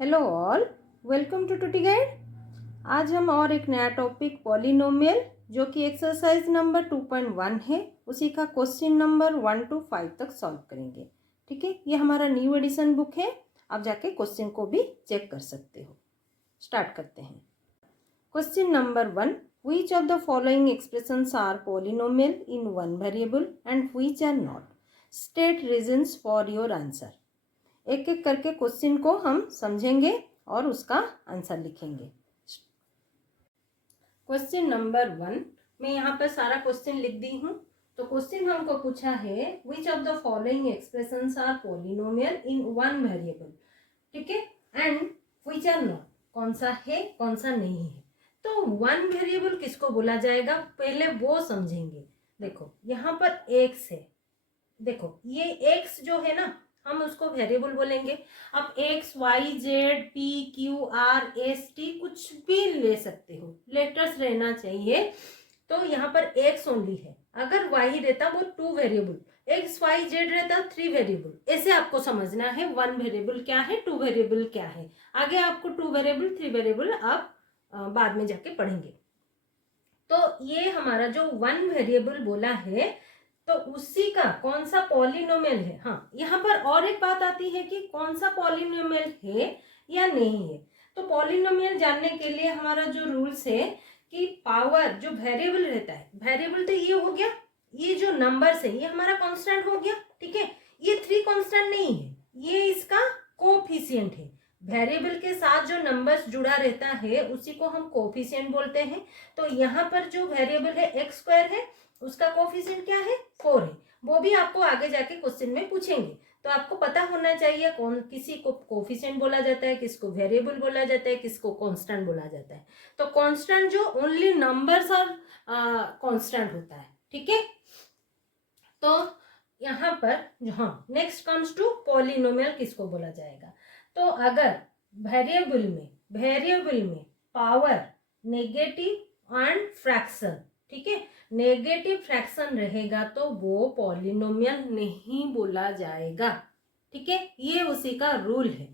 Hello all, welcome to टूटी guide. आज हम और एक नया टॉपिक पॉलिनोमियल जो कि एक्सरसाइज नंबर 2.1 है, उसी का क्वेश्चन नंबर 1 to 5 तक सॉल्व करेंगे। ठीक है, ये हमारा न्यू एडिशन बुक है, आप जाके क्वेश्चन को भी चेक कर सकते हो। स्टार्ट करते हैं। Question number 1, which of the following expressions are polynomial in one variable and which are not? State reasons for your answer। एक एक करके क्वेश्चन को हम समझेंगे और उसका आंसर लिखेंगे। क्वेश्चन नंबर 1 मैं यहाँ पर सारा क्वेश्चन लिख दी हूँ। तो क्वेश्चन हमको पूछा है which of the following expressions are polynomial in one variable. ठीक है, एंड विच आर नॉट, कौन सा है कौन सा नहीं है। तो वन वेरिएबल किसको बोला जाएगा पहले वो समझेंगे। देखो यहाँ पर एक्स है, देखो ये एक्स जो है ना हम उसको वेरिएबल बोलेंगे। अब x y z p q r s t कुछ भी ले सकते हो, लेटर्स रहना चाहिए। तो यहाँ पर एक्स ओनली है, अगर वाई रहता वो two variable, x y z रहता थ्री वेरिएबल। ऐसे आपको समझना है वन वेरिएबल क्या है, टू वेरिएबल क्या है। आगे आपको टू वेरिएबल थ्री वेरिएबल आप बाद में जाके पढ़ेंगे। तो ये हमारा जो वन वेरिएबल बोला है तो उसी का कौन सा पॉलिनोमियल है। हाँ, यहाँ पर और एक बात आती है कि कौन सा पॉलिनोमियल है या नहीं है। तो पॉलिनोमियल जानने के लिए हमारा जो रूल्स है कि पावर जो वेरिएबल रहता है, वेरिएबल तो ये हो गया, ये जो नंबर्स है ये हमारा कांस्टेंट हो गया। ठीक है, ये थ्री कांस्टेंट नहीं है, ये इसका कोफिशिएंट है। वेरिएबल के साथ जो नंबर्स जुड़ा रहता है उसी को हम कोफिशिएंट बोलते हैं। तो यहाँ पर जो वेरिएबल है एक्स स्क्वायर है, उसका कोफिशिएंट क्या है 4 है। वो भी आपको आगे जाके क्वेश्चन में पूछेंगे, तो आपको पता होना चाहिए कौन किसी को कोफिशिएंट बोला जाता है, किसको वेरिएबल बोला जाता है, किसको कांस्टेंट बोला जाता है। तो कांस्टेंट जो ओनली नंबर्स और कांस्टेंट होता है। ठीक है, तो यहाँ पर हाँ नेक्स्ट कम्स टू पॉलिनोमियल किसको बोला जाएगा। तो अगर वेरिएबल में पावर नेगेटिव एंड फ्रैक्शन, ठीक है, नेगेटिव फ्रैक्शन रहेगा तो वो पॉलिनोमियल नहीं बोला जाएगा। ठीक है, ये उसी का रूल है,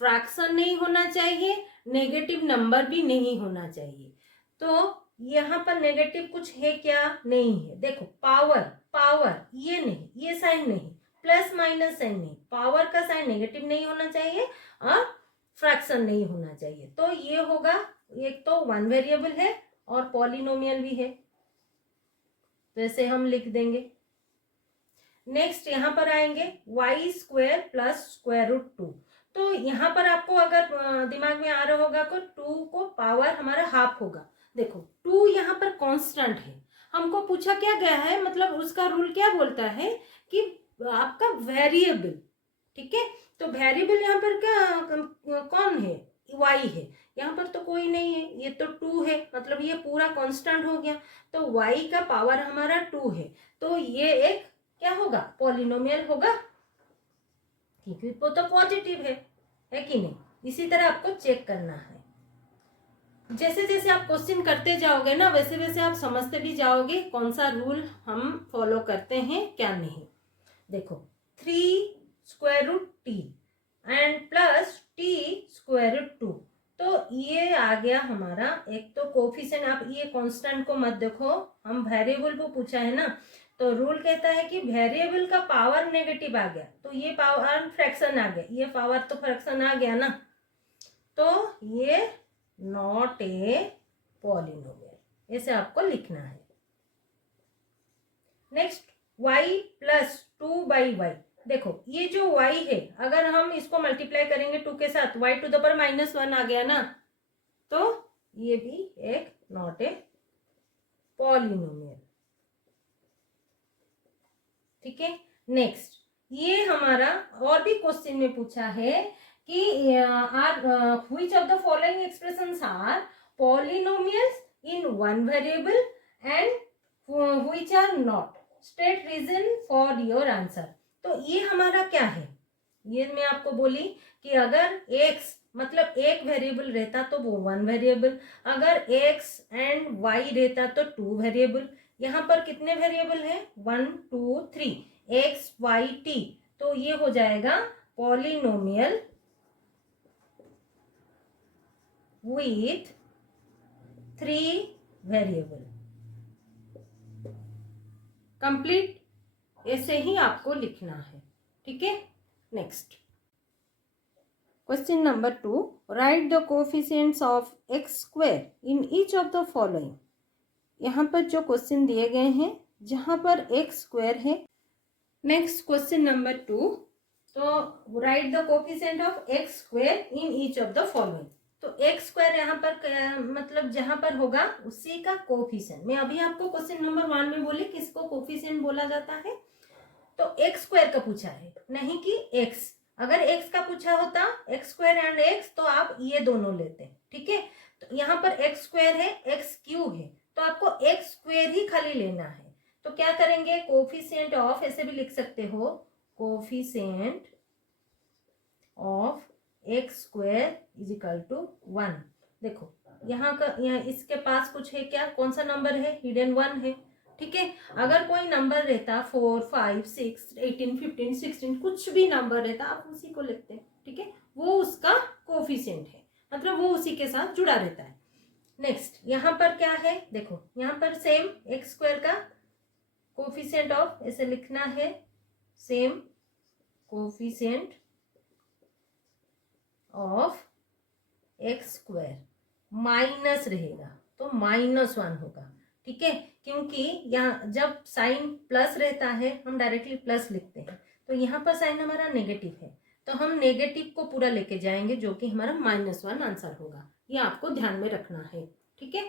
फ्रैक्शन नहीं होना चाहिए, नेगेटिव नंबर भी नहीं होना चाहिए। तो यहाँ पर नेगेटिव कुछ है क्या, नहीं है। देखो पावर ये नहीं, ये साइन नहीं, प्लस माइनस साइन नहीं, पावर का साइन नेगेटिव नहीं होना चाहिए और फ्रैक्शन नहीं होना चाहिए। तो ये होगा, एक तो वन वेरिएबल है और पॉलिनोमियल भी है, तो ऐसे हम लिख देंगे। नेक्स्ट यहाँ पर आएंगे y square plus square root two. तो यहाँ पर आपको अगर दिमाग में आ रहा होगा तो टू को पावर हमारा हाफ होगा। देखो टू यहाँ पर कांस्टेंट है, हमको पूछा क्या गया है, मतलब उसका रूल क्या बोलता है कि आपका वेरिएबल। ठीक है, तो वेरिएबल यहाँ पर क्या कौन है, वाई है। यहाँ पर तो कोई नहीं है, ये तो टू है, मतलब ये पूरा कांस्टेंट हो गया। तो वाई का पावर हमारा टू है, तो ये एक क्या होगा, पॉलिनोमियल होगा, क्योंकि वो तो पॉजिटिव है कि नहीं। इसी तरह आपको चेक करना है। जैसे जैसे आप क्वेश्चन करते जाओगे ना वैसे वैसे आप समझते भी जाओगे कौन सा रूल हम फॉलो करते हैं क्या नहीं। देखो 3 square root t and plus t square root 2, तो ये आ गया हमारा एक तो कोफिशिएंट। आप ये कांस्टेंट को मत देखो, हम वेरिएबल को पूछा है ना, तो रूल कहता है कि वेरिएबल का पावर नेगेटिव आ गया तो ये पावर फ्रैक्शन आ गया, ये पावर तो फ्रैक्शन आ गया ना, तो ये नॉट ए पॉलिनोमियल, ऐसे आपको लिखना है। Next y plus 2/y। देखो ये जो y है अगर हम इसको मल्टीप्लाई करेंगे 2 के साथ, y टू द पावर -1 आ गया ना, तो ये भी एक नॉट ए पॉलिनोमियल। ठीक है, नेक्स्ट ये हमारा और भी क्वेश्चन में पूछा है कि which of the following expressions are polynomials in one variable and which are not, state reason for your answer। तो ये हमारा क्या है, ये मैं आपको बोली कि अगर x मतलब एक वेरिएबल रहता तो वो वन वेरिएबल, अगर x एंड y रहता तो टू वेरिएबल। यहाँ पर कितने वेरिएबल है, 1 2 3, x y t, तो ये हो जाएगा पॉलिनोमियल with 3 वेरिएबल। कंप्लीट, ऐसे ही आपको लिखना है, ठीक है। Next question number 2, right the coefficients of x square in each of the following. यहाँ पर जो क्वेश्चन दिए गए हैं जहाँ पर एक्स स्क्वायर है। नेक्स्ट क्वेश्चन नंबर 2, तो right the coefficient of x square in each of the following. तो एक्स स्क्वायर यहाँ पर मतलब जहां पर होगा उसी का कोफिशिएंट। मैं अभी आपको क्वेश्चन नंबर 1 में बोली किसको कोफिशिएंट बोला जाता है, तो एक्स स्क्वायर का पूछा है, नहीं कि एक्स। अगर एक्स का पूछा होता एक्स स्क्वायर एंड एक्स तो आप ये दोनों लेते, ठीक है। तो यहाँ पर एक्स स्क्वायर है, एक्स क्यूब है, तो आपको एक्स स्क्वायर ही खाली लेना है। तो क्या करेंगे, कोफिशिएंट ऑफ, ऐसे भी लिख सकते हो, coefficient of x square is equal to 1। देखो यहाँ का, यहाँ इसके पास कुछ है क्या, कौन सा नंबर है, हिडन 1 है, ठीक है। अगर कोई नंबर रहता 4, 5, 6, 18, 15, 16, कुछ भी नंबर रहता आप उसी को लिखते, ठीक है। वो उसका कोफिशिएंट है, मतलब वो उसी के साथ जुड़ा रहता है। नेक्स्ट यहाँ पर क्या है, देखो यहाँ पर सेम एक्स स्क्वायर का कोफिशिएंट ऑफ ऐसे लिखना है, same coefficient of x square minus रहेगा तो -1 होगा, ठीक है। क्योंकि यहाँ जब साइन प्लस रहता है हम डायरेक्टली प्लस लिखते हैं, तो यहाँ पर साइन हमारा नेगेटिव है तो हम नेगेटिव को पूरा लेके जाएंगे जो कि हमारा -1 आंसर होगा। ये आपको ध्यान में रखना है, ठीक है।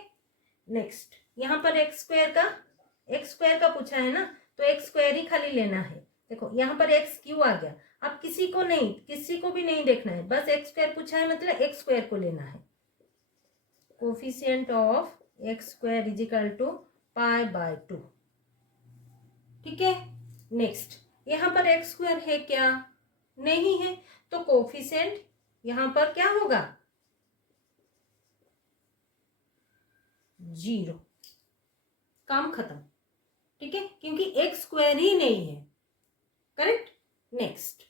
नेक्स्ट यहाँ पर एक्स स्क्वायर का पूछा है ना, तो एक्स स्क्वायर ही खाली लेना है। देखो यहाँ पर एक्स क्यू आ गया, अब किसी को भी नहीं देखना है, बस एक्स स्क्वायर पूछा है मतलब एक्स स्क्वायर को लेना है। Coefficient of x square is equal to π/2, ठीक है। नेक्स्ट यहाँ पर एक्स स्क्वायर है क्या, नहीं है, तो कोफिशिएंट यहाँ पर क्या होगा, 0, काम खत्म, ठीक है, क्योंकि एक्स स्क्वायर ही नहीं है, correct. Next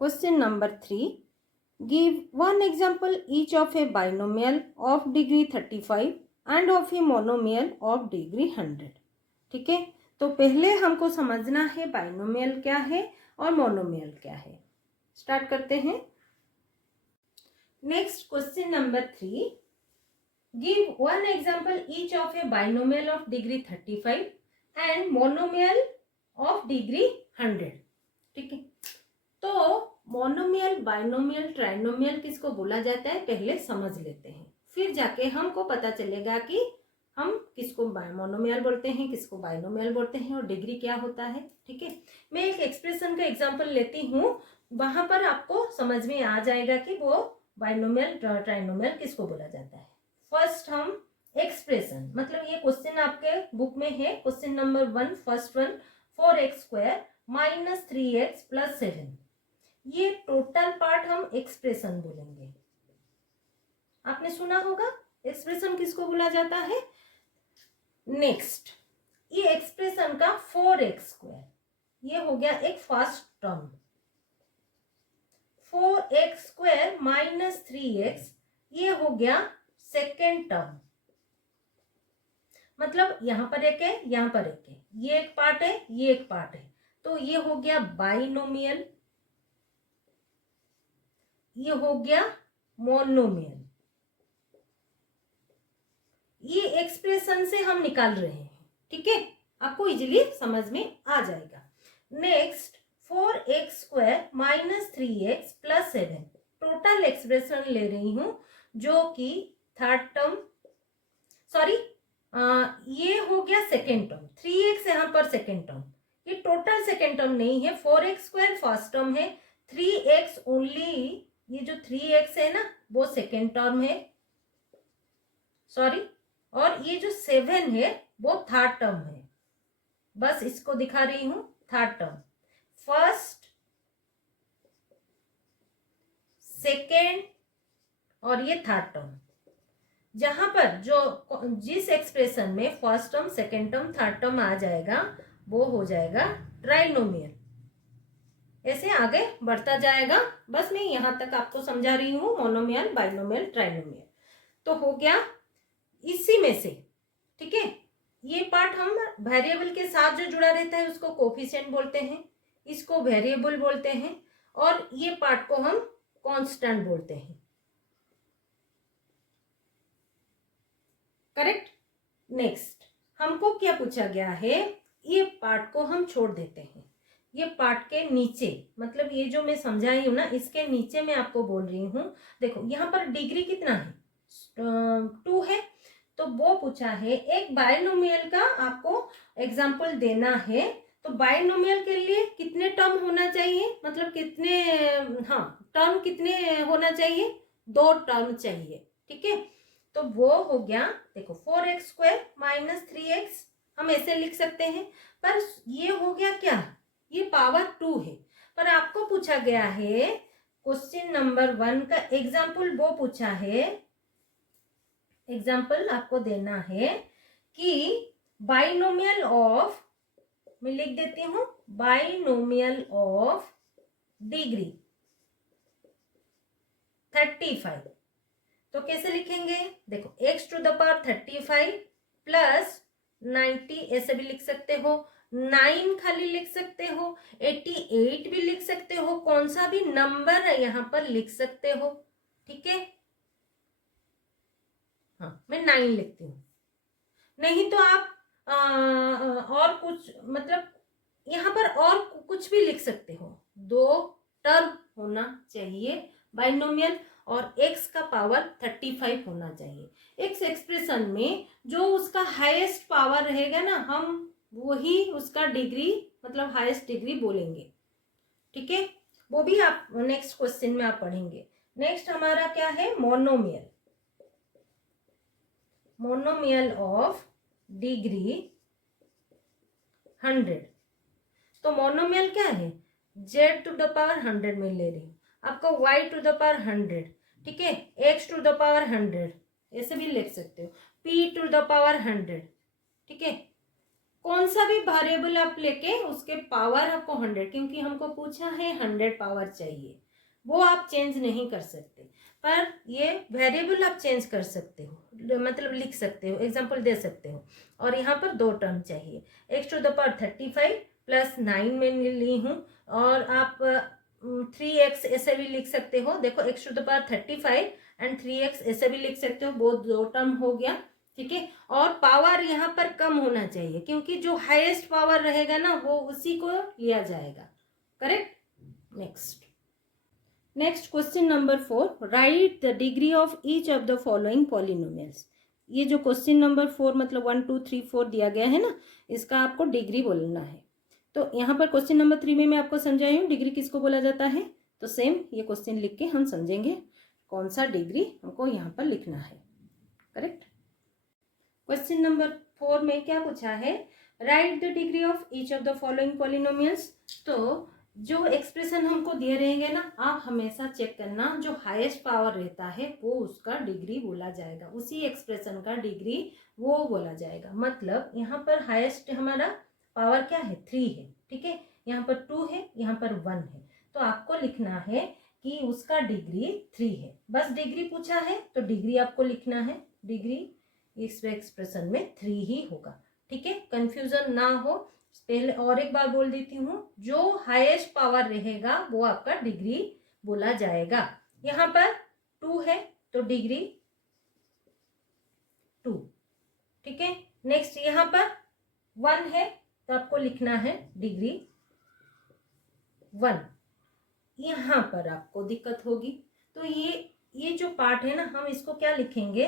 question number 3, give 1 example each of A binomial of degree 35 end of a monomial of degree 100, ठीक है। तो पहले हमको समझना है बाइनोमियल क्या है और मोनोमियल क्या है। स्टार्ट करते हैं। Next question number 3, give 1 example each of A binomial of degree 35 and monomial of degree 100, ठीक है। तो मोनोमियल, बाइनोमियल, ट्राइनोमियल किसको बोला जाता है पहले समझ लेते हैं, फिर जाके हमको पता चलेगा कि हम किसको मोनोमियल बोलते हैं, किसको बाइनोमियल बोलते हैं और डिग्री क्या होता है, ठीक है। मैं एक एक्सप्रेशन का एग्जांपल लेती हूँ, वहां पर आपको समझ में आ जाएगा कि वो बाइनोमियल, ट्राइनोमियल किसको बोला जाता है। फर्स्ट हम एक्सप्रेशन, मतलब ये क्वेश्चन आपके बुक में है, question number 1, first one, 4x² - 3x + 7, ये टोटल पार्ट हम एक्सप्रेशन बोलेंगे। आपने सुना होगा एक्सप्रेशन किसको बोला जाता है। नेक्स्ट ये एक्सप्रेशन का 4x², ये हो गया एक फर्स्ट टर्म, 4x² - 3x, ये हो गया सेकेंड टर्म, मतलब यहां पर एक है, यहां पर एक है, ये एक पार्ट है, ये एक पार्ट है, तो ये हो गया बाइनोमियल, ये हो गया मोनोमियल। ये एक्सप्रेशन से हम निकाल रहे हैं, ठीक है, आपको इजीली समझ में आ जाएगा। Next 4x² - 3x + 7, total expression ले रही हूं जो कि थर्ड टर्म, सॉरी ये हो गया सेकेंड टर्म, 3x यहां पर सेकेंड टर्म, ये टोटल सेकेंड टर्म नहीं है, 4x² फर्स्ट टर्म है, 3x ओनली, ये जो 3x है ना वो सेकेंड टर्म है, सॉरी, और ये जो 7 है वो थर्ड टर्म है, बस इसको दिखा रही हूं, थर्ड टर्म, फर्स्ट, सेकेंड और ये थर्ड टर्म। जहां पर जो जिस एक्सप्रेशन में first term, second term, third term आ जाएगा वो हो जाएगा ट्राइनोमियल। ऐसे आगे बढ़ता जाएगा, बस मैं यहां तक आपको समझा रही हूं, मोनोमियल, बाइनोमियल, ट्राइनोमियल। तो हो गया इसी में से, ठीक है। ये पार्ट हम वेरिएबल के साथ जो जुड़ा रहता है उसको कोफिशिएंट बोलते हैं, इसको वेरिएबल बोलते हैं, और ये पार्ट को हम कांस्टेंट बोलते हैं। करेक्ट। नेक्स्ट हमको क्या पूछा गया है, ये पार्ट को हम छोड़ देते हैं। ये पार्ट के नीचे, मतलब ये जो मैं समझाई हूं ना, इसके नीचे मैं आपको बोल रही हूं, देखो यहाँ पर डिग्री कितना है, 2 है। तो वो पूछा है एक बायनोमियल का आपको एग्जाम्पल देना है। तो बायनोमियल के लिए कितने टर्म होना चाहिए, मतलब कितने, हाँ टर्म कितने होना चाहिए, 2 टर्म चाहिए, ठीक है। तो वो हो गया, देखो 4x² माइनस 3x हम ऐसे लिख सकते हैं, पर ये हो गया क्या, ये पावर 2 है। पर आपको पूछा गया है क्वेश्चन नंबर 1 का एग्जाम्पल, वो पूछा है एग्जाम्पल आपको देना है कि बाइनोमियल ऑफ, मैं लिख देती हूं, बाइनोमियल ऑफ डिग्री 35। तो कैसे लिखेंगे, देखो x⁵ प्लस 90 ऐसे भी लिख सकते हो, 9 खाली लिख सकते हो, 88 भी लिख सकते हो, कौन सा भी नंबर है यहाँ पर लिख सकते हो, ठीक है। हाँ मैं 9 लिखती हूँ, नहीं तो आप और कुछ, मतलब यहाँ पर और कुछ भी लिख सकते हो। 2 टर्म होना चाहिए बाइनोमियल, और x का पावर 35 होना चाहिए। x एक्सप्रेशन में जो उसका हाईएस्ट पावर रहेगा ना, हम वही उसका डिग्री, मतलब हाईएस्ट डिग्री बोलेंगे, ठीक है। वो भी आप नेक्स्ट क्वेश्चन में आप पढ़ेंगे। नेक्स्ट हमारा क्या है, मोनोमियल, मोनोमियल ऑफ डिग्री 100। तो मोनोमियल क्या है, z⁴ में ले रही हूँ, आपका y⁴, ठीक है, x⁴, ऐसे भी लिख सकते हो, p⁴, ठीक है। कौन सा भी वेरिएबल आप लेके उसके पावर आपको 100, क्योंकि हमको पूछा है 100 पावर चाहिए, वो आप चेंज नहीं कर सकते। पर ये वेरिएबल आप चेंज कर सकते हो, मतलब लिख सकते हो, एग्जांपल दे सकते हो। और यहाँ पर 2 टर्म चाहिए, x⁵ प्लस 9 में ली हूँ, और आप 3x ऐसे भी लिख सकते हो। देखो x⁵ एंड 3x ऐसे भी लिख सकते हो, वो 2 टर्म हो गया, ठीक है। और पावर यहाँ पर कम होना चाहिए, क्योंकि जो हाईएस्ट पावर रहेगा ना वो उसी को लिया जाएगा, correct. Next question number 4, right the degree of each of the following polynomials. ये जो क्वेश्चन नंबर 4 मतलब 1 2 3 4 दिया गया है ना, इसका आपको डिग्री बोलना है। तो यहाँ पर क्वेश्चन नंबर 3 में मैं आपको समझाई हूँ डिग्री किसको बोला जाता है। तो सेम ये क्वेश्चन लिख के हम समझेंगे कौन सा डिग्री हमको यहाँ पर लिखना है, करेक्ट। क्वेश्चन नंबर 4 में क्या पूछा है, right the degree of each of the following polynomials. तो जो एक्सप्रेशन हमको दिए रहेंगे ना, आप हमेशा चेक करना, जो हाईएस्ट पावर रहता है वो उसका डिग्री बोला जाएगा, उसी एक्सप्रेशन का डिग्री वो बोला जाएगा। मतलब यहाँ पर हाईएस्ट हमारा पावर क्या है, 3 है, ठीक है। यहाँ पर 2 है, यहाँ पर 1 है, तो आपको लिखना है कि उसका डिग्री 3 है। बस डिग्री पूछा है तो डिग्री आपको लिखना है, डिग्री इस एक्सप्रेशन में 3 ही होगा, ठीक है, कंफ्यूजन ना हो। पहले और एक बार बोल देती हूँ, जो हाईएस्ट पावर रहेगा वो आपका डिग्री बोला जाएगा। यहाँ पर 2 है तो डिग्री 2, ठीक है। नेक्स्ट यहाँ पर 1 है तो आपको लिखना है डिग्री 1। यहाँ पर आपको दिक्कत होगी, तो ये जो पार्ट है ना, हम इसको क्या लिखेंगे,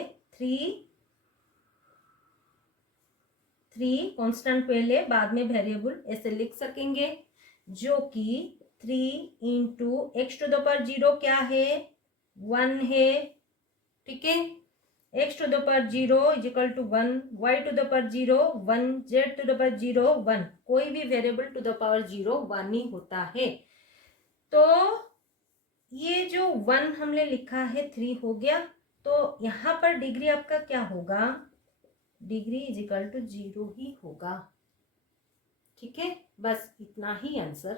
3 कांस्टेंट पहले, बाद में वेरिएबल ऐसे लिख सकेंगे, जो कि 3 इंटू x⁴ क्या है, 1 है, ठीक है। x⁴ is equal to 1, y⁴ 1, z⁴ 1, कोई भी वेरिएबल टू द पावर 0 1 ही होता है। तो ये जो 1 हमने लिखा है 3 हो गया, तो यहाँ पर डिग्री आपका क्या होगा, डिग्री इज इक्वल टू 0 ही होगा, ठीक है। बस इतना ही answer,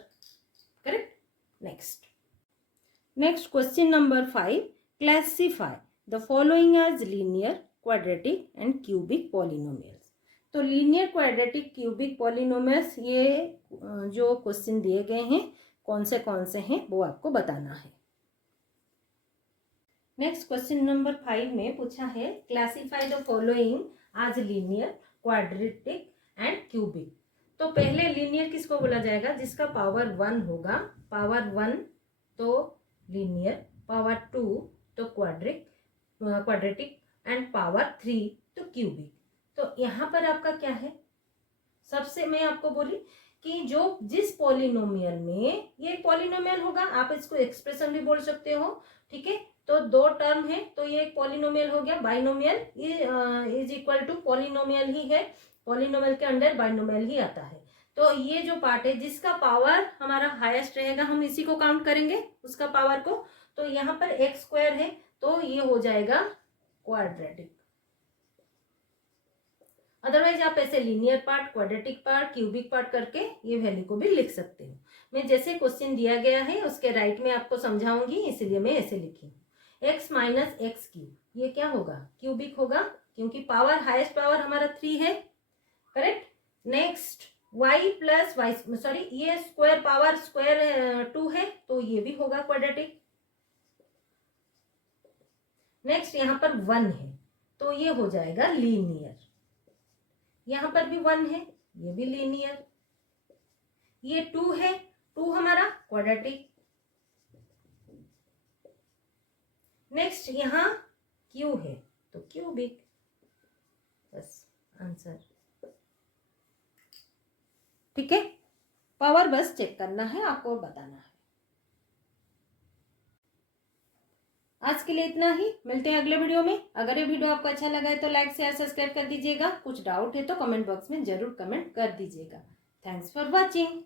correct. Next question number 5, classify the following as linear, quadratic and cubic polynomials. तो लीनियर, क्वाड्रेटिक, क्यूबिक पॉलिनोमियल्स ये जो क्वेश्चन दिए गए हैं कौन से हैं वो आपको बताना है। नेक्स्ट क्वेश्चन नंबर 5 में पूछा है classify the following as linear, quadratic and cubic. तो पहले लीनियर किसको बोला जाएगा? जिसका पावर 1 होगा, पावर 1 तो लीनियर, पावर 2 तो क्वाड्रेटिक एंड पावर 3 तो क्यूबिक। तो यहाँ पर आपका क्या है? सबसे मैं आपको बोली कि जो जिस पॉलिनोमियल में, ये पॉलिनोमियल होगा, आप इसको एक्सप्रेशन भी बोल सकते हो, ठीक है। तो दो टर्म है तो ये एक पॉलिनोमियल हो गया। Binomial is equal to polynomial ही है, पॉलिनोमियल के अंडर बाइनोमियल ही आता है। तो ये जो पार्ट है जिसका पावर हमारा हाईएस्ट रहेगा, हम इसी को काउंट करेंगे उसका पावर को। तो यहाँ पर x स्क्वायर है तो ये हो जाएगा क्वाड्रेटिक। अदरवाइज आप ऐसे linear part, quadratic part, cubic part करके ये वैल्यू को भी लिख सकते हो। मैं जैसे क्वेश्चन दिया गया है उसके राइट में आपको समझाऊंगी, इसलिए मैं ऐसे लिखी। x माइनस एक्स क्यूब, ये क्या होगा? क्यूबिक होगा, क्योंकि पावर, हाईएस्ट पावर हमारा 3 है, correct. Next y plus y, sorry ये स्क्वायर, पावर स्क्वायर 2 है तो ये भी होगा क्वाड्रेटिक। नेक्स्ट यहाँ पर 1 है तो ये हो जाएगा लीनियर। यहाँ पर भी 1 है, ये भी लीनियर। ये 2 है, 2 हमारा क्वाड्रेटिक। नेक्स्ट यहाँ Q है तो क्यूबिक। बस आंसर, ठीक है। पावर बस चेक करना है आपको, बताना है। आज के लिए इतना ही, मिलते हैं अगले वीडियो में। अगर ये वीडियो आपको अच्छा लगा है तो लाइक, शेयर, सब्सक्राइब कर दीजिएगा। कुछ डाउट है तो कमेंट बॉक्स में जरूर कमेंट कर दीजिएगा। Thanks for watching.